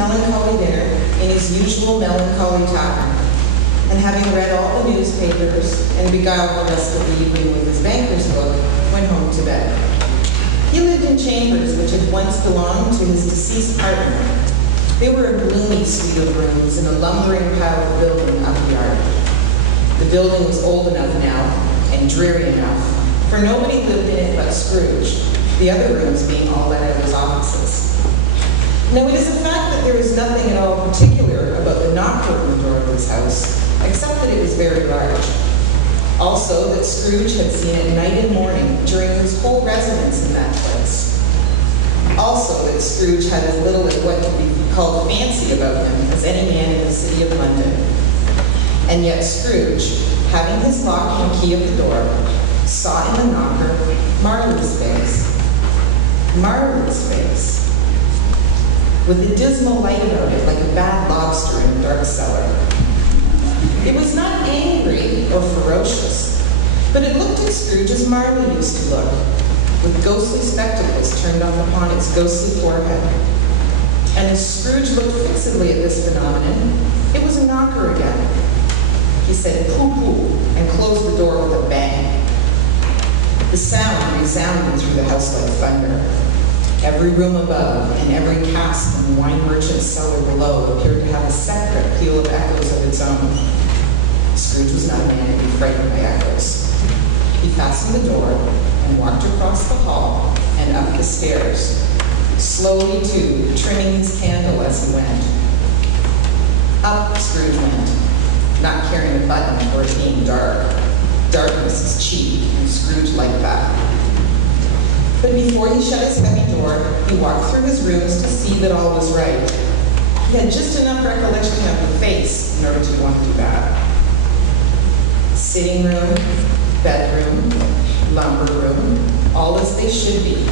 melancholy dinner in his usual melancholy tavern, and having read all the newspapers and beguiled the rest of the evening with his banker's book, went home to bed. He lived in chambers which had once belonged to his deceased partner. They were a gloomy suite of rooms in a lumbering pile of building up the yard. The building was old enough now, and dreary enough, for nobody lived in it but Scrooge, the other rooms being all let out as offices. Now, it is a fact that there is nothing at all particular about the knocker on the door of his house, except that it was very large. Also, that Scrooge had seen it night and morning during his whole residence in that place. Also, that Scrooge had as little as what could be called fancy about him as any man in the city of London. And yet Scrooge, having his lock and key of the door, saw in the knocker Marley's face. Marley's face, with a dismal light about it, like a bad lobster in a dark cellar. It was not angry or ferocious, but it looked at Scrooge as Marley used to look, with ghostly spectacles turned up upon its ghostly forehead. And as Scrooge looked fixedly at this phenomenon, it was a knocker again. He said, "Pooh-pooh," and closed the door with a bang. The sound resounded through the house like thunder. Every room above and every cask in the wine merchant's cellar below appeared to have a separate peal of echoes of its own. Scrooge was not a man to be frightened by echoes. He fastened the door and walked across the hall and up the stairs, slowly too, trimming his candle as he went. Up Scrooge went, not caring a button for it being dark. Darkness is cheap, and Scrooge liked that. But before he shut his heavy door, he walked through his rooms to see that all was right. He had just enough recollection of the face in order to want to do that. Sitting room, bedroom, lumber room, all as they should be.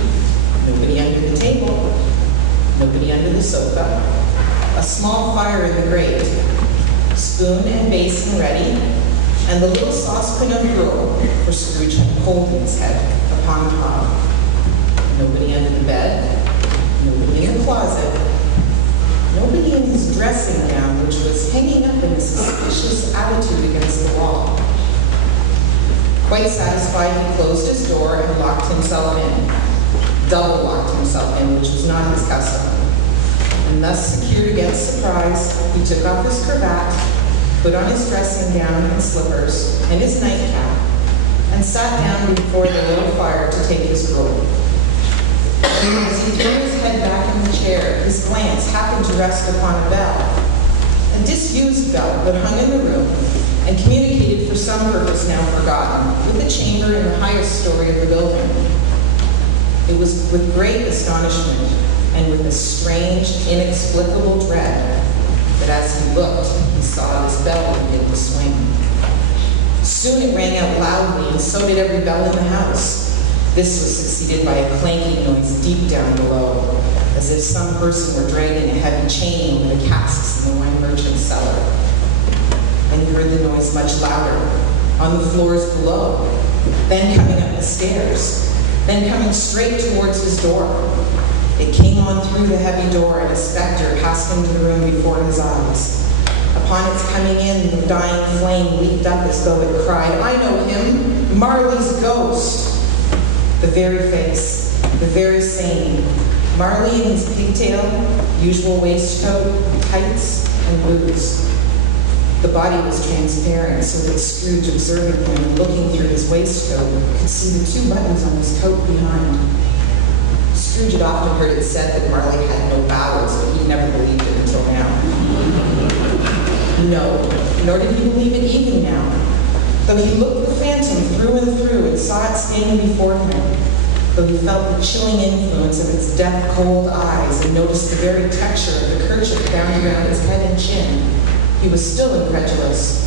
Nobody under the table, nobody under the sofa, a small fire in the grate, spoon and basin ready, and the little saucepan of gruel, for Scrooge had cold in his head, upon the hob. Nobody under the bed, nobody in the closet, nobody in his dressing gown, which was hanging up in a suspicious attitude against the wall. Quite satisfied, he closed his door and locked himself in. Double locked himself in, which was not his custom. And thus secured against surprise, he took off his cravat, put on his dressing gown and slippers and his nightcap, and sat down before the little fire to take his gruel. As he threw his head back in the chair, his glance happened to rest upon a bell, a disused bell that hung in the room and communicated for some purpose now forgotten with the chamber in the highest story of the building. It was with great astonishment and with a strange, inexplicable dread that as he looked, he saw this bell begin to swing. Soon it rang out loudly, and so did every bell in the house. This was succeeded by a clanking noise deep down below, as if some person were dragging a heavy chain over the casks in the wine merchant's cellar. And he heard the noise much louder, on the floors below, then coming up the stairs, then coming straight towards his door. It came on through the heavy door, and a specter passed into the room before his eyes. Upon its coming in, the dying flame leaped up as though it cried, "I know him, Marley's ghost." The very face, the very same. Marley in his pigtail, usual waistcoat, tights, and boots. The body was transparent, so that Scrooge, observing him and looking through his waistcoat, could see the two buttons on his coat behind. Scrooge had often heard it said that Marley had no bowels, but he never believed it until now. No, nor did he believe it even now, though he looked the phantom through and through and saw it standing before him, though he felt the chilling influence of its death-cold eyes and noticed the very texture of the kerchief bound around its head and chin. He was still incredulous.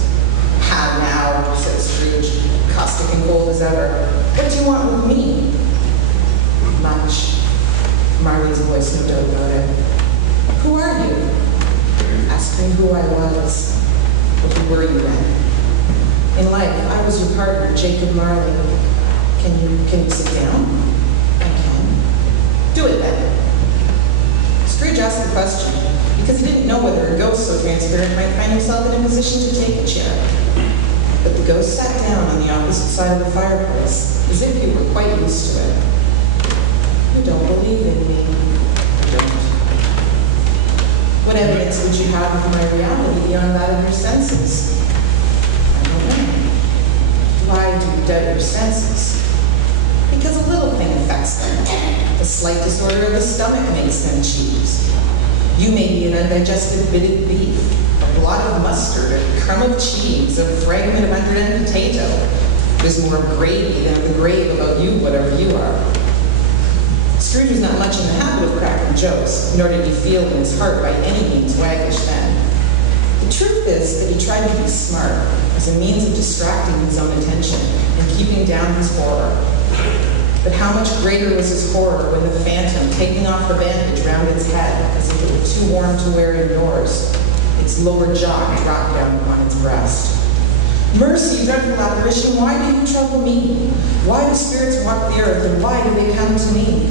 "How now," said Scrooge, caustic and cold as ever. "What do you want with me?" "Much." Marley's voice, no doubt about it. "Who are you?" "Ask me who I was." "Well, who were you then?" "In life, I was your partner, Jacob Marley." Can you sit down?" "I can." "Do it then." Scrooge asked the question because transparent might find himself in a position to take a chair. But the ghost sat down on the opposite side of the fireplace, as if he were quite used to it. You don't believe in me. I don't. What evidence would you have of my reality beyond that of your senses? I don't know. Why do you doubt your senses? Because a little thing affects them. A slight disorder of the stomach makes them choose. You may be an undigested bit of beef, a blot of mustard, a crumb of cheese, a fragment of underdone potato. There's more gravy than the grave about you, whatever you are. Scrooge was not much in the habit of cracking jokes, nor did he feel in his heart by any means waggish then. The truth is that he tried to be smart as a means of distracting his own attention and keeping down his horror. But how much greater was his horror when the phantom, taking off her bandage round its head as if it were too warm to wear indoors, its lower jaw dropped down upon its breast. Mercy, dreadful apparition, why do you trouble me? Why do spirits walk the earth, and why do they come to me?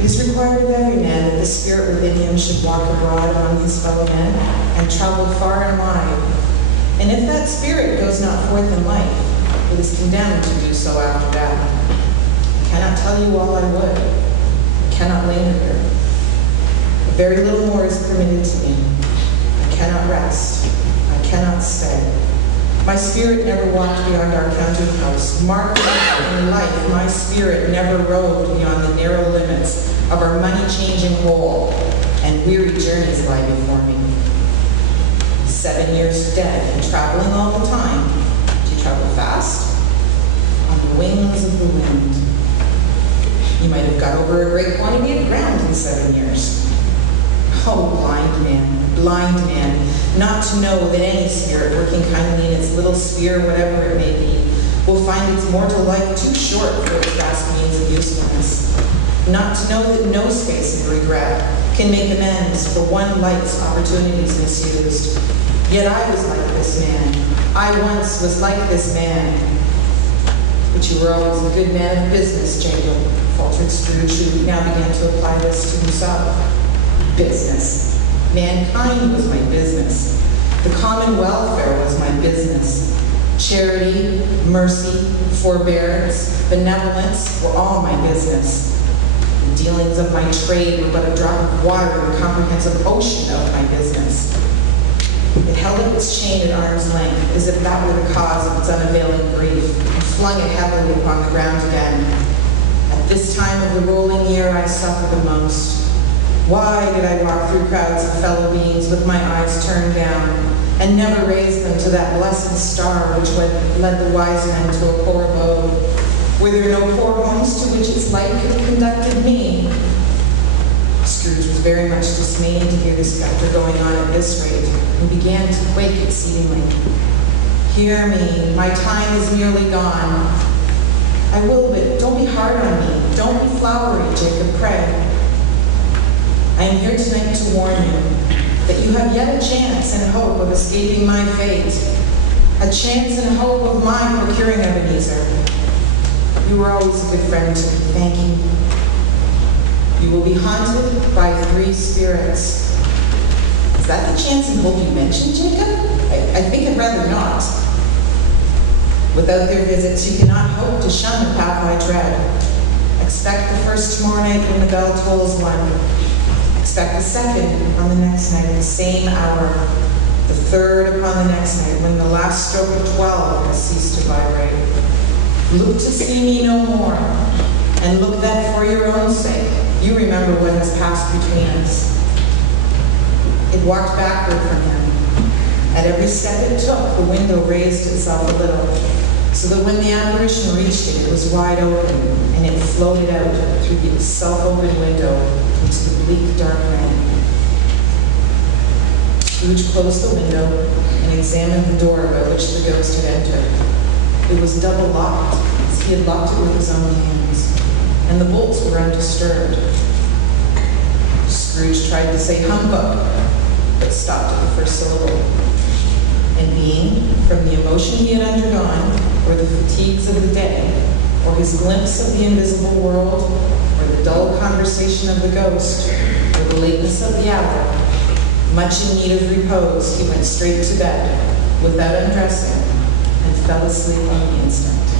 It is required of every man that the spirit within him should walk abroad among his fellow men, and travel far and wide. And if that spirit goes not forth in life, it is condemned to do so after death. I cannot tell you all I would. I cannot linger here. But very little more is permitted to me. I cannot rest. I cannot stay. My spirit never walked beyond our counting house. Mark that in life, my spirit never roved beyond the narrow limits of our money-changing hole, and weary journeys lie before me. 7 years dead and traveling all the time. Do you travel fast? On the wings of the wind. You might have got over a great quantity of ground in 7 years. Oh, blind man, not to know that any spirit working kindly in its little sphere, whatever it may be, will find its mortal life too short for its vast means of usefulness. Not to know that no space of regret can make amends for one life's opportunities misused. Yet I was like this man. I once was like this man. But you were always a good man of business, Jacob, faltered Scrooge, who now began to apply this to himself. Business. Mankind was my business. The common welfare was my business. Charity, mercy, forbearance, benevolence were all my business. The dealings of my trade were but a drop of water in the comprehensive ocean of my business. It held up its chain at arm's length, as if that were the cause of its unavailing grief, and flung it heavily upon the ground again. At this time of the rolling year, I suffer the most. Why did I walk through crowds of fellow beings with my eyes turned down, and never raise them to that blessed star which led the wise men to a poor abode? Were there no poor homes to which its light could have conducted me? Scrooge was very much dismayed to hear the spectre going on at this rate, and began to quake exceedingly. Hear me, my time is nearly gone. I will, but don't be hard on me. Don't be flowery, Jacob, pray. I am here tonight to warn you that you have yet a chance and hope of escaping my fate, a chance and hope of my procuring Ebenezer. You were always a good friend to me, thank you. You will be haunted by 3 spirits. Is that the chance and hope you mentioned, Jacob? I think I'd rather not. Without their visits, you cannot hope to shun the path I tread. Expect the first tomorrow night when the bell tolls 1. Expect the second on the next night at the same hour. The third upon the next night when the last stroke of 12 has ceased to vibrate. Look to see me no more, and look that for your own sake you remember what has passed between us. It walked backward from him. At every step it took, the window raised itself a little, so that when the apparition reached it, it was wide open, and it floated out through the self-opened window into the bleak, dark night. Scrooge closed the window and examined the door by which the ghost had entered. It was double locked, as he had locked it with his own hands, and the bolts were undisturbed. Scrooge tried to say humbug, but stopped at the first syllable. And being, from the emotion he had undergone, or the fatigues of the day, or his glimpse of the invisible world, or the dull conversation of the ghost, or the lateness of the hour, Much in need of repose, he went straight to bed without undressing and fell asleep on the instant.